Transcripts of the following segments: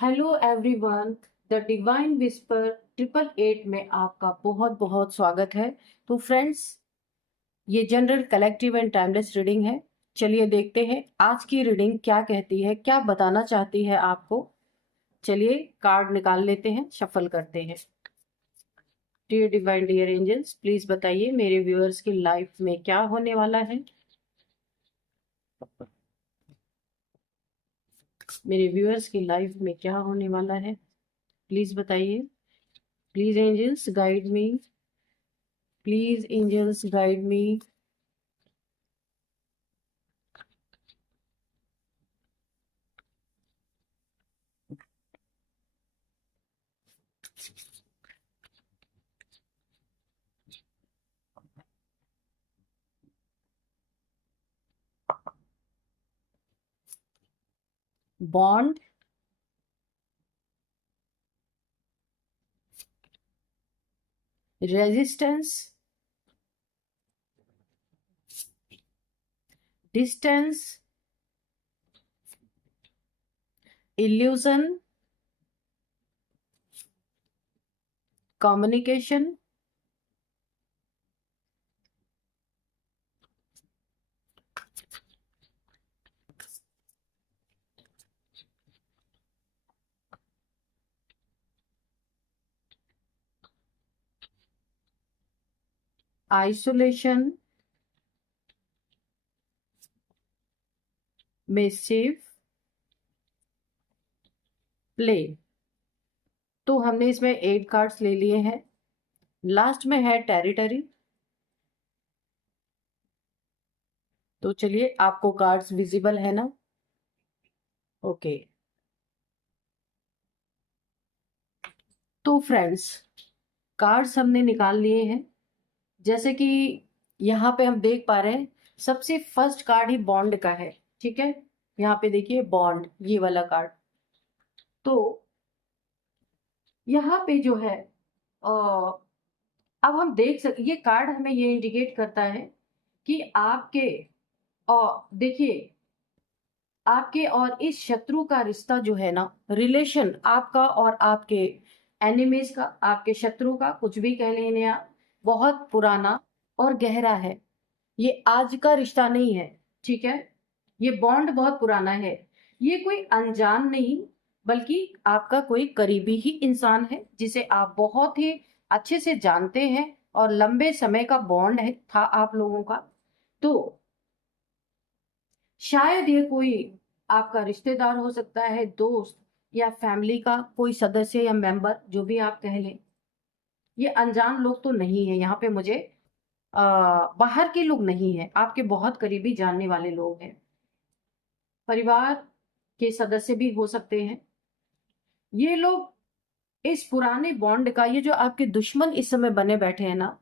Hello everyone. The divine whisper 888 में आपका बहुत बहुत स्वागत है। तो फ्रेंड्स, ये general collective and timeless reading है। चलिए देखते हैं आज की रीडिंग क्या कहती है, क्या बताना चाहती है आपको। चलिए कार्ड निकाल लेते हैं, शफल करते हैं। Dear divine, dear angels, please बताइए मेरे व्यूअर्स की लाइफ में क्या होने वाला है। मेरे व्यूअर्स की लाइफ में क्या होने वाला है, प्लीज बताइए। Please angels guide me. Please angels guide me. Bond, resistance, distance, illusion, communication, isolation, mischief, play. तो हमने इसमें 8 कार्ड्स ले लिए हैं। लास्ट में है टेरिटरी। तो चलिए, आपको कार्ड्स विजिबल है ना? ओके। तो फ्रेंड्स, कार्ड्स हमने निकाल लिए हैं। जैसे कि यहाँ पे हम देख पा रहे हैं, सबसे फर्स्ट कार्ड ही बॉन्ड का है। ठीक है, यहाँ पे देखिए बॉन्ड, ये वाला कार्ड। तो यहाँ पे जो है, अब हम देख सकते, ये कार्ड हमें ये इंडिकेट करता है कि आपके और देखिए, आपके और इस शत्रु का रिश्ता जो है ना, रिलेशन आपका और आपके एनिमीज का, आपके शत्रु का, कुछ भी कह लेने आप, बहुत पुराना और गहरा है। ये आज का रिश्ता नहीं है। ठीक है, ये बॉन्ड बहुत पुराना है। ये कोई अनजान नहीं, बल्कि आपका कोई करीबी ही इंसान है जिसे आप बहुत ही अच्छे से जानते हैं, और लंबे समय का बॉन्ड है था आप लोगों का। तो शायद ये कोई आपका रिश्तेदार हो सकता है, दोस्त या फैमिली का कोई सदस्य या मेंबर, जो भी आप कह लें। ये अनजान लोग तो नहीं है यहाँ पे मुझे, बाहर के लोग नहीं है, आपके बहुत करीबी जानने वाले लोग हैं। परिवार के सदस्य भी हो सकते हैं। ये लोग इस पुराने बॉन्ड का, ये जो आपके दुश्मन इस समय बने बैठे हैं ना,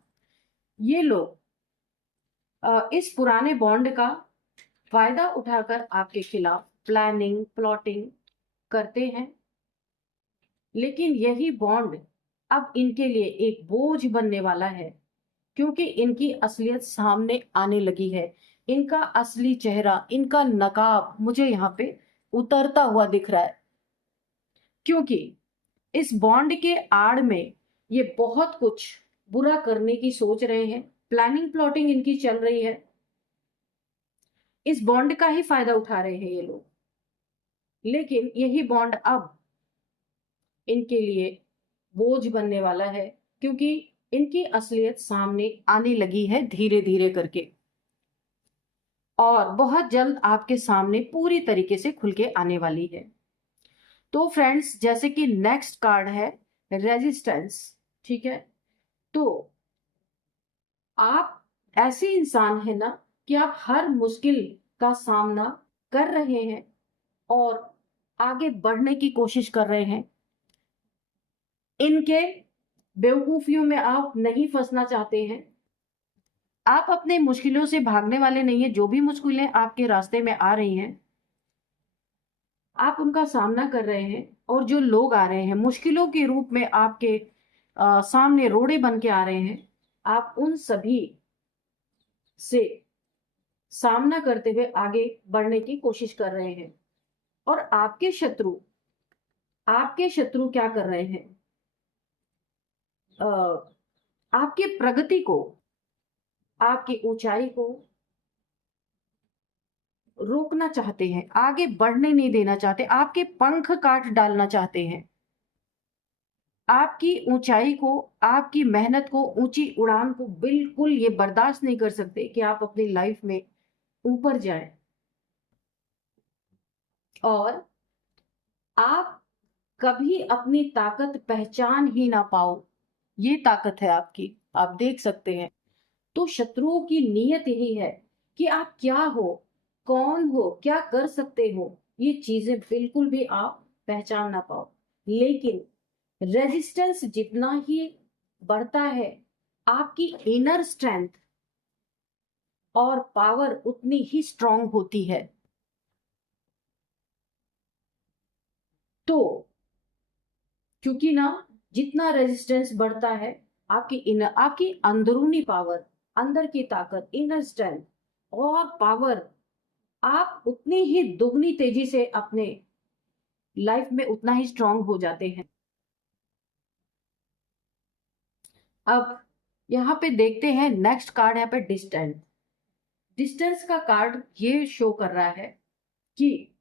ये लोग इस पुराने बॉन्ड का फायदा उठाकर आपके खिलाफ प्लानिंग प्लॉटिंग करते हैं। लेकिन यही बॉन्ड अब इनके लिए एक बोझ बनने वाला है, क्योंकि इनकी असलियत सामने आने लगी है। इनका असली चेहरा, इनका नकाब मुझे यहाँ पे उतरता हुआ दिख रहा है, क्योंकि इस बॉन्ड के आड़ में ये बहुत कुछ बुरा करने की सोच रहे हैं। प्लानिंग प्लॉटिंग इनकी चल रही है, इस बॉन्ड का ही फायदा उठा रहे हैं ये लोग। लेकिन यही बॉन्ड अब इनके लिए बोझ बनने वाला है, क्योंकि इनकी असलियत सामने आने लगी है धीरे धीरे करके, और बहुत जल्द आपके सामने पूरी तरीके से खुल के आने वाली है। तो फ्रेंड्स, जैसे कि नेक्स्ट कार्ड है रेजिस्टेंस। ठीक है, तो आप ऐसे इंसान है ना कि आप हर मुश्किल का सामना कर रहे हैं और आगे बढ़ने की कोशिश कर रहे हैं। इनके बेवकूफियों में आप नहीं फंसना चाहते हैं। आप अपने मुश्किलों से भागने वाले नहीं है। जो भी मुश्किलें आपके रास्ते में आ रही हैं, आप उनका सामना कर रहे हैं। और जो लोग आ रहे हैं मुश्किलों के रूप में आपके सामने रोड़े बन के आ रहे हैं, आप उन सभी से सामना करते हुए आगे बढ़ने की कोशिश कर रहे हैं। और आपके शत्रु आपके शत्रु क्या कर रहे हैं? आपके प्रगति को, आपकी ऊंचाई को रोकना चाहते हैं, आगे बढ़ने नहीं देना चाहते, आपके पंख काट डालना चाहते हैं, आपकी ऊंचाई को, आपकी मेहनत को, ऊंची उड़ान को बिल्कुल ये बर्दाश्त नहीं कर सकते कि आप अपनी लाइफ में ऊपर जाएं और आप कभी अपनी ताकत पहचान ही ना पाओ। ये ताकत है आपकी, आप देख सकते हैं। तो शत्रुओं की नीयत यही है कि आप क्या हो, कौन हो, क्या कर सकते हो, ये चीजें बिल्कुल भी आप पहचान ना पाओ। लेकिन रेजिस्टेंस जितना ही बढ़ता है, आपकी इनर स्ट्रेंथ और पावर उतनी ही स्ट्रांग होती है। तो क्योंकि ना जितना रेजिस्टेंस बढ़ता है, आपकी अंदरूनी पावर, अंदर की ताकत, इनर स्ट्रेंथ और पावर, आप उतनी ही दुगनी तेजी से अपने लाइफ में उतना ही स्ट्रांग हो जाते हैं। अब यहाँ पे देखते हैं नेक्स्ट कार्ड, यहाँ पे डिस्टेंस। डिस्टेंस का कार्ड ये शो कर रहा है कि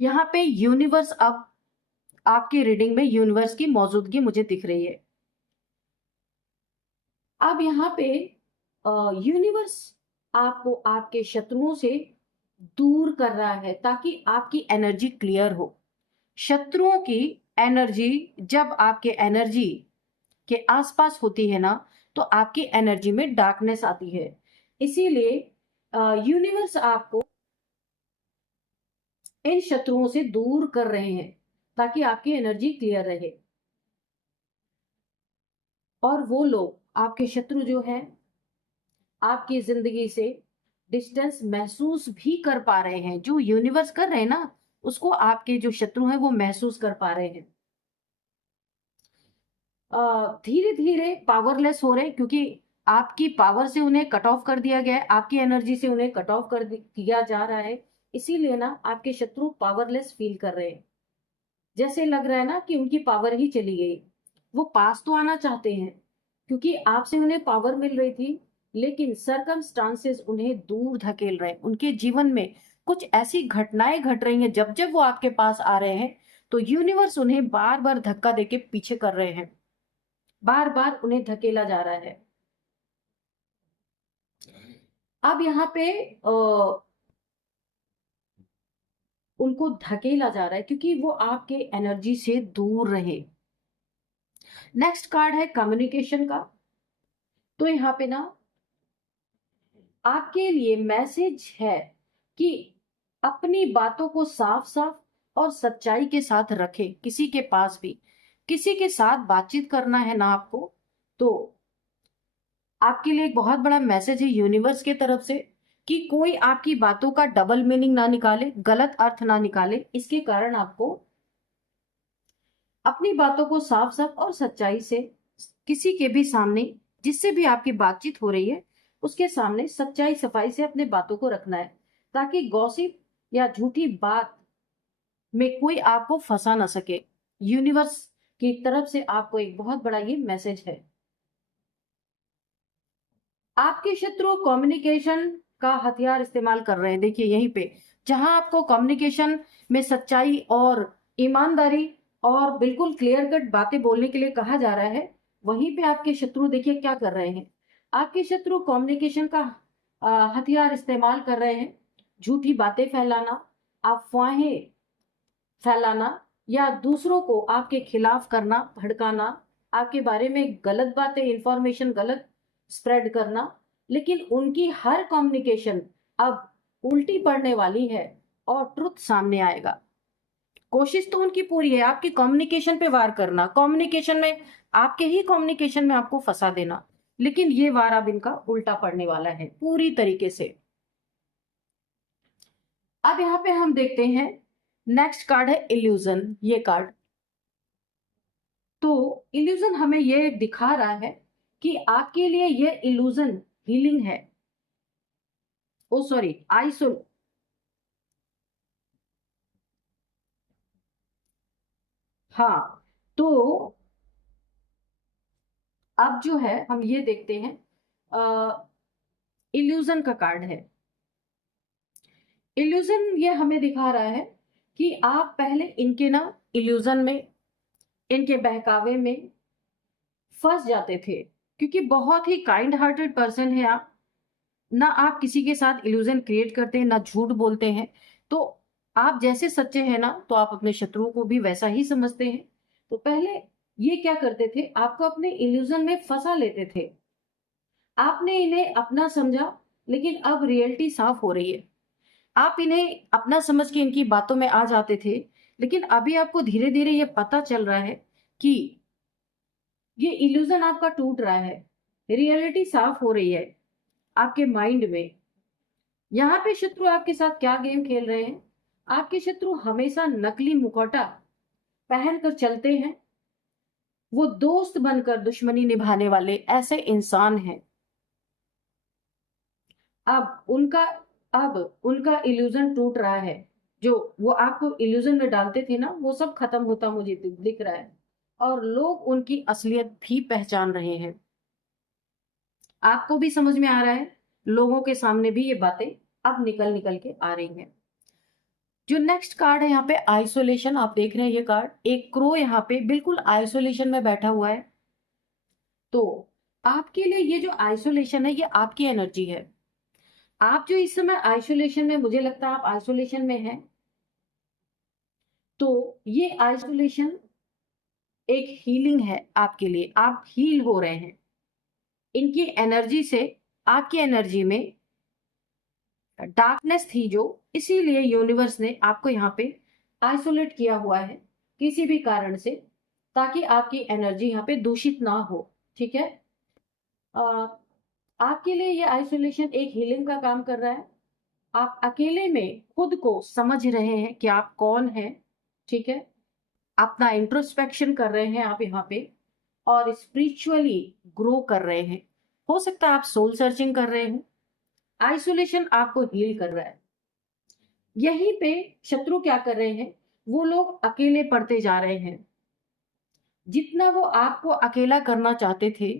यहाँ पे यूनिवर्स, अब आपकी रीडिंग में यूनिवर्स की मौजूदगी मुझे दिख रही है। अब यहाँ पे यूनिवर्स आपको आपके शत्रुओं से दूर कर रहा है ताकि आपकी एनर्जी क्लियर हो। शत्रुओं की एनर्जी जब आपके एनर्जी के आसपास होती है ना, तो आपकी एनर्जी में डार्कनेस आती है। इसीलिए यूनिवर्स आपको इन शत्रुओं से दूर कर रहे हैं ताकि आपकी एनर्जी क्लियर रहे। और वो लोग, आपके शत्रु जो हैं, आपकी जिंदगी से डिस्टेंस महसूस भी कर पा रहे हैं। जो यूनिवर्स कर रहे हैं ना, उसको आपके जो शत्रु हैं वो महसूस कर पा रहे हैं। धीरे धीरे पावरलेस हो रहे हैं क्योंकि आपकी पावर से उन्हें कट ऑफ कर दिया गया है, आपकी एनर्जी से उन्हें कट ऑफ कर किया जा रहा है। इसीलिए ना आपके शत्रु पावरलेस फील कर रहे हैं। जैसे लग रहा है ना कि उनकी पावर ही चली गई। वो पास तो आना चाहते हैं क्योंकि आपसे उन्हें पावर मिल रही थी, लेकिन सरकमस्टांसेस उन्हें दूर धकेल रहे हैं। उनके जीवन में कुछ ऐसी घटनाएं घट रही हैं, जब जब वो आपके पास आ रहे हैं तो यूनिवर्स उन्हें बार बार धक्का देके पीछे कर रहे हैं, बार बार उन्हें धकेला जा रहा है। अब यहाँ पे उनको धकेला जा रहा है क्योंकि वो आपके एनर्जी से दूर रहे। नेक्स्ट कार्ड है कम्युनिकेशन का। तो यहाँ पे ना आपके लिए मैसेज है कि अपनी बातों को साफ साफ और सच्चाई के साथ रखें। किसी के पास भी किसी के साथ बातचीत करना है ना आपको, तो आपके लिए एक बहुत बड़ा मैसेज है यूनिवर्स के तरफ से कि कोई आपकी बातों का डबल मीनिंग ना निकाले, गलत अर्थ ना निकाले। इसके कारण आपको अपनी बातों को साफ साफ और सच्चाई से किसी के भी सामने, जिससे भी आपकी बातचीत हो रही है, उसके सामने सच्चाई सफाई से अपने बातों को रखना है ताकि गॉसिप या झूठी बात में कोई आपको फंसा ना सके। यूनिवर्स की तरफ से आपको एक बहुत बड़ा ये मैसेज है। आपके शत्रु कम्युनिकेशन का हथियार इस्तेमाल कर रहे हैं। देखिए यहीं पे, जहां आपको कम्युनिकेशन में सच्चाई और ईमानदारी और बिल्कुल क्लियर कट बातें बोलने के लिए कहा जा रहा है, वहीं पे आपके शत्रु देखिए क्या कर रहे हैं। आपके शत्रु कम्युनिकेशन का हथियार इस्तेमाल कर रहे हैं। झूठी बातें फैलाना, अफवाहें फैलाना या दूसरों को आपके खिलाफ करना, भड़काना, आपके बारे में गलत बातें, इंफॉर्मेशन गलत स्प्रेड करना। लेकिन उनकी हर कम्युनिकेशन अब उल्टी पड़ने वाली है और ट्रुथ सामने आएगा। कोशिश तो उनकी पूरी है आपकी कम्युनिकेशन पे वार करना, कम्युनिकेशन में, आपके ही कम्युनिकेशन में आपको फंसा देना। लेकिन ये वार अब इनका उल्टा पड़ने वाला है पूरी तरीके से। अब यहाँ पे हम देखते हैं नेक्स्ट कार्ड है इल्यूजन। ये कार्ड, तो इल्यूजन हमें ये दिखा रहा है कि आपके लिए ये इल्यूजन हीलिंग है। ओ सॉरी, आइसोल हाँ, तो अब जो है हम ये देखते हैं, इल्यूजन का कार्ड है। इल्यूजन ये हमें दिखा रहा है कि आप पहले इनके ना इल्यूजन में, इनके बहकावे में फंस जाते थे, क्योंकि बहुत ही काइंड हार्टेड पर्सन है आप। ना आप किसी के साथ इल्यूजन क्रिएट करते हैं, ना झूठ बोलते हैं। तो आप जैसे सच्चे हैं ना, तो आप अपने शत्रुओं को भी वैसा ही समझते हैं। तो पहले ये क्या करते थे, आपको अपने इल्यूजन में फंसा लेते थे। आपने इन्हें अपना समझा, लेकिन अब रियलिटी साफ हो रही है। आप इन्हें अपना समझ के इनकी बातों में आ जाते थे, लेकिन अभी आपको धीरे धीरे ये पता चल रहा है कि ये इल्यूजन आपका टूट रहा है। रियलिटी साफ हो रही है आपके माइंड में। यहाँ पे शत्रु आपके साथ क्या गेम खेल रहे हैं, आपके शत्रु हमेशा नकली मुखौटा पहनकर चलते हैं। वो दोस्त बनकर दुश्मनी निभाने वाले ऐसे इंसान हैं। अब उनका इल्यूजन टूट रहा है। जो वो आपको इल्यूजन में डालते थे ना, वो सब खत्म होता मुझे दिख रहा है। और लोग उनकी असलियत भी पहचान रहे हैं। आपको भी समझ में आ रहा है, लोगों के सामने भी ये बातें अब निकल निकल के आ रही हैं। जो नेक्स्ट कार्ड है यहाँ पे आइसोलेशन, आप देख रहे हैं ये कार्ड, एक क्रो यहाँ पे बिल्कुल आइसोलेशन में बैठा हुआ है। तो आपके लिए ये जो आइसोलेशन है, ये आपकी एनर्जी है। आप जो इस समय आइसोलेशन में, मुझे लगता है आप आइसोलेशन में हैं, तो ये आइसोलेशन एक हीलिंग है आपके लिए। आप हील हो रहे हैं इनकी एनर्जी से। आपकी एनर्जी में डार्कनेस थी जो, इसीलिए यूनिवर्स ने आपको यहाँ पे आइसोलेट किया हुआ है किसी भी कारण से, ताकि आपकी एनर्जी यहाँ पे दूषित ना हो। ठीक है, आपके लिए ये आइसोलेशन एक हीलिंग का काम कर रहा है। आप अकेले में खुद को समझ रहे हैं कि आप कौन हैं। ठीक है, अपना इंट्रोस्पेक्शन कर रहे हैं आप यहाँ पे, और स्पिरिचुअली ग्रो कर रहे हैं। हो सकता है आप सोल सर्चिंग कर रहे हो। आइसोलेशन आपको हील कर रहा है। यहीं पे शत्रु क्या कर रहे हैं, वो लोग अकेले पड़ते जा रहे हैं। जितना वो आपको अकेला करना चाहते थे,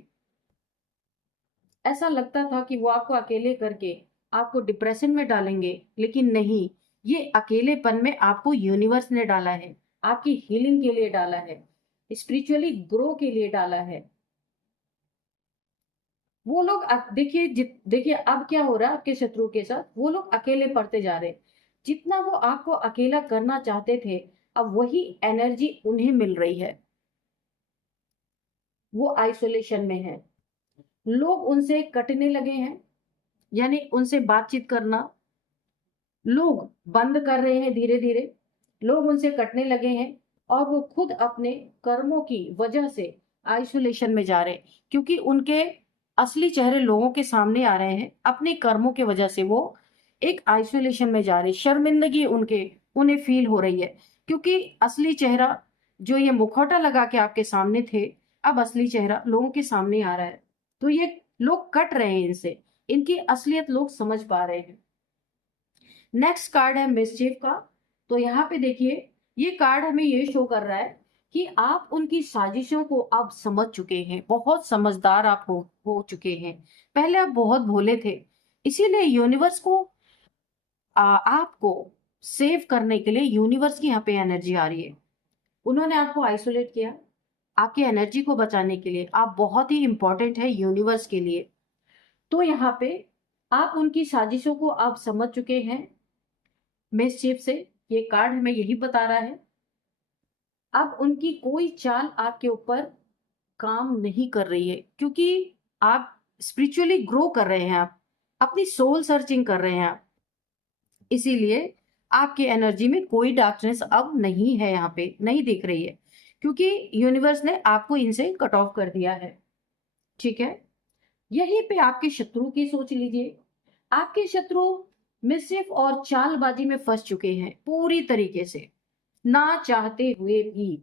ऐसा लगता था कि वो आपको अकेले करके आपको डिप्रेशन में डालेंगे, लेकिन नहीं, ये अकेलेपन में आपको यूनिवर्स ने डाला है, आपकी हीलिंग के लिए डाला है, स्पिरिचुअली ग्रो के लिए डाला है। वो लोग देखिए अब क्या हो रहा है आपके शत्रु के साथ, वो लोग अकेले पड़ते जा रहे हैं। जितना वो आपको अकेला करना चाहते थे, अब वही एनर्जी उन्हें मिल रही है। वो आइसोलेशन में है, लोग उनसे कटने लगे हैं, यानी उनसे बातचीत करना लोग बंद कर रहे हैं। धीरे धीरे लोग उनसे कटने लगे हैं, और वो खुद अपने कर्मों की वजह से आइसोलेशन में जा रहे हैं, क्योंकि उनके असली चेहरे लोगों के सामने आ रहे हैं। अपने कर्मों की वजह से वो एक आइसोलेशन में जा रहे हैं। शर्मिंदगी उन्हें फील हो रही है, क्योंकि असली चेहरा जो ये मुखौटा लगा के आपके सामने थे, अब असली चेहरा लोगों के सामने आ रहा है। तो ये लोग कट रहे हैं इनसे, इनकी असलियत लोग समझ पा रहे हैं। नेक्स्ट कार्ड है मिसचीफ का। तो यहाँ पे देखिए, ये कार्ड हमें ये शो कर रहा है कि आप उनकी साजिशों को अब समझ चुके हैं। बहुत समझदार आप हो चुके हैं। पहले आप बहुत भोले थे, इसीलिए यूनिवर्स को आपको सेव करने के लिए यूनिवर्स की यहाँ पे एनर्जी आ रही है। उन्होंने आपको आइसोलेट किया आपकी एनर्जी को बचाने के लिए। आप बहुत ही इंपॉर्टेंट है यूनिवर्स के लिए। तो यहाँ पे आप उनकी साजिशों को आप समझ चुके हैं मिसचीफ से, ये कार्ड हमें यही बता रहा है। अब उनकी कोई चाल आपके ऊपर काम नहीं कर रही है, क्योंकि आप स्पिरिचुअली ग्रो कर रहे हैं, आप अपनी सोल सर्चिंग कर रहे हैं आप। इसीलिए आपकी एनर्जी में कोई डार्कनेस अब नहीं है, यहाँ पे नहीं दिख रही है, क्योंकि यूनिवर्स ने आपको इनसे कट ऑफ कर दिया है। ठीक है, यहीं पे आपके शत्रु की सोच लीजिए। आपके शत्रु मिसचिफ और चालबाजी में फंस चुके हैं पूरी तरीके से, ना चाहते हुए भी।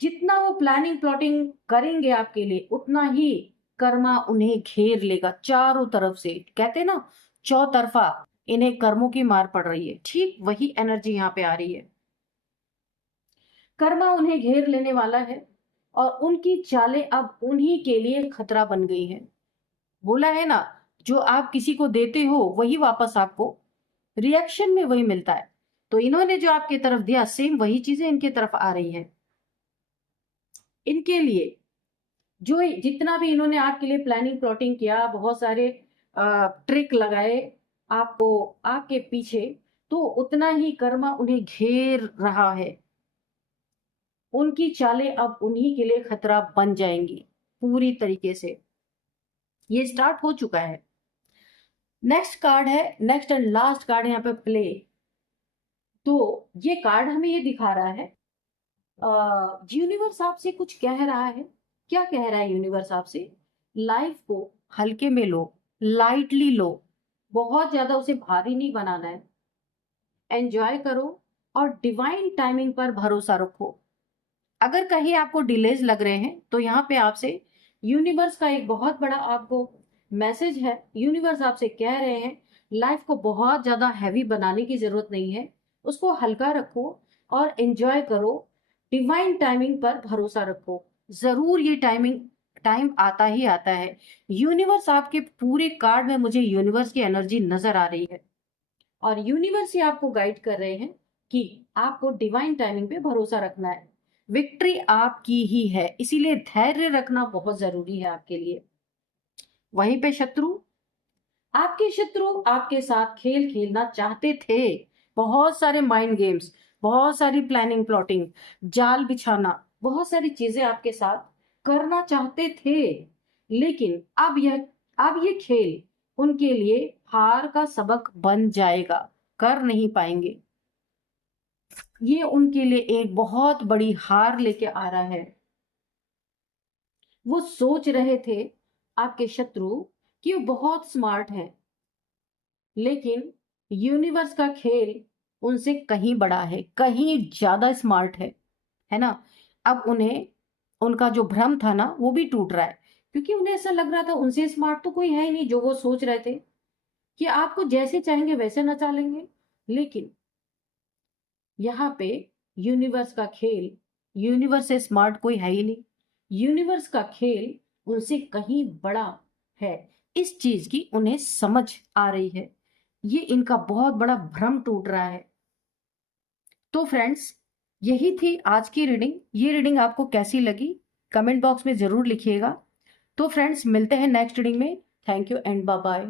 जितना वो प्लानिंग प्लॉटिंग करेंगे आपके लिए, उतना ही कर्मा उन्हें घेर लेगा चारों तरफ से। कहते ना, चौतरफा इन्हें कर्मों की मार पड़ रही है। ठीक वही एनर्जी यहाँ पे आ रही है। कर्मा उन्हें घेर लेने वाला है और उनकी चालें अब उन्हीं के लिए खतरा बन गई है। बोला है ना, जो आप किसी को देते हो वही वापस आपको रिएक्शन में वही मिलता है। तो इन्होंने जो आपकी तरफ दिया, सेम वही चीजें इनकी तरफ आ रही है। इनके लिए जो जितना भी इन्होंने आपके लिए प्लानिंग प्लॉटिंग किया, बहुत सारे ट्रिक लगाए आपको आपके पीछे, तो उतना ही कर्मा उन्हें घेर रहा है। उनकी चालें अब उन्हीं के लिए खतरा बन जाएंगी पूरी तरीके से। ये स्टार्ट हो चुका है। नेक्स्ट कार्ड है, नेक्स्ट एंड लास्ट कार्ड है यहाँ पे प्ले। तो ये कार्ड हमें ये दिखा रहा है यूनिवर्स आपसे कुछ कह रहा है। क्या कह रहा है यूनिवर्स आपसे? लाइफ को हल्के में लो, लाइटली लो, बहुत ज्यादा उसे भारी नहीं बनाना है। एंजॉय करो और डिवाइन टाइमिंग पर भरोसा रखो। अगर कहीं आपको डिलेज लग रहे हैं तो यहाँ पे आपसे यूनिवर्स का एक बहुत बड़ा आपको मैसेज है। यूनिवर्स आपसे कह रहे हैं लाइफ को बहुत ज्यादा हैवी बनाने की जरूरत नहीं है, उसको हल्का रखो और एंजॉय करो। डिवाइन टाइमिंग पर भरोसा रखो, जरूर ये टाइम आता ही आता है। यूनिवर्स आपके पूरे कार्ड में मुझे यूनिवर्स की एनर्जी नजर आ रही है और यूनिवर्स ही आपको गाइड कर रहे हैं कि आपको डिवाइन टाइमिंग पे भरोसा रखना है। विक्ट्री आपकी ही है, इसीलिए धैर्य रखना बहुत जरूरी है आपके लिए। वहीं पे आपके शत्रु आपके साथ खेल खेलना चाहते थे। बहुत सारे माइंड गेम्स, बहुत सारी प्लानिंग प्लॉटिंग, जाल बिछाना, बहुत सारी चीजें आपके साथ करना चाहते थे, लेकिन अब ये खेल उनके लिए हार का सबक बन जाएगा। कर नहीं पाएंगे, ये उनके लिए एक बहुत बड़ी हार लेके आ रहा है। वो सोच रहे थे आपके शत्रु कि वो बहुत स्मार्ट है, लेकिन यूनिवर्स का खेल उनसे कहीं बड़ा है, कहीं ज्यादा स्मार्ट है ना। अब उन्हें उनका जो भ्रम था ना वो भी टूट रहा है, क्योंकि उन्हें ऐसा लग रहा था उनसे स्मार्ट तो कोई है ही नहीं। जो वो सोच रहे थे कि आपको जैसे चाहेंगे वैसे नचा लेंगे, लेकिन यहाँ पे यूनिवर्स का खेल, यूनिवर्स से स्मार्ट कोई है ही नहीं। यूनिवर्स का खेल उनसे कहीं बड़ा है, इस चीज की उन्हें समझ आ रही है। ये इनका बहुत बड़ा भ्रम टूट रहा है। तो फ्रेंड्स, यही थी आज की रीडिंग। ये रीडिंग आपको कैसी लगी कमेंट बॉक्स में जरूर लिखिएगा। तो फ्रेंड्स, मिलते हैं नेक्स्ट रीडिंग में। Thank you and bye bye.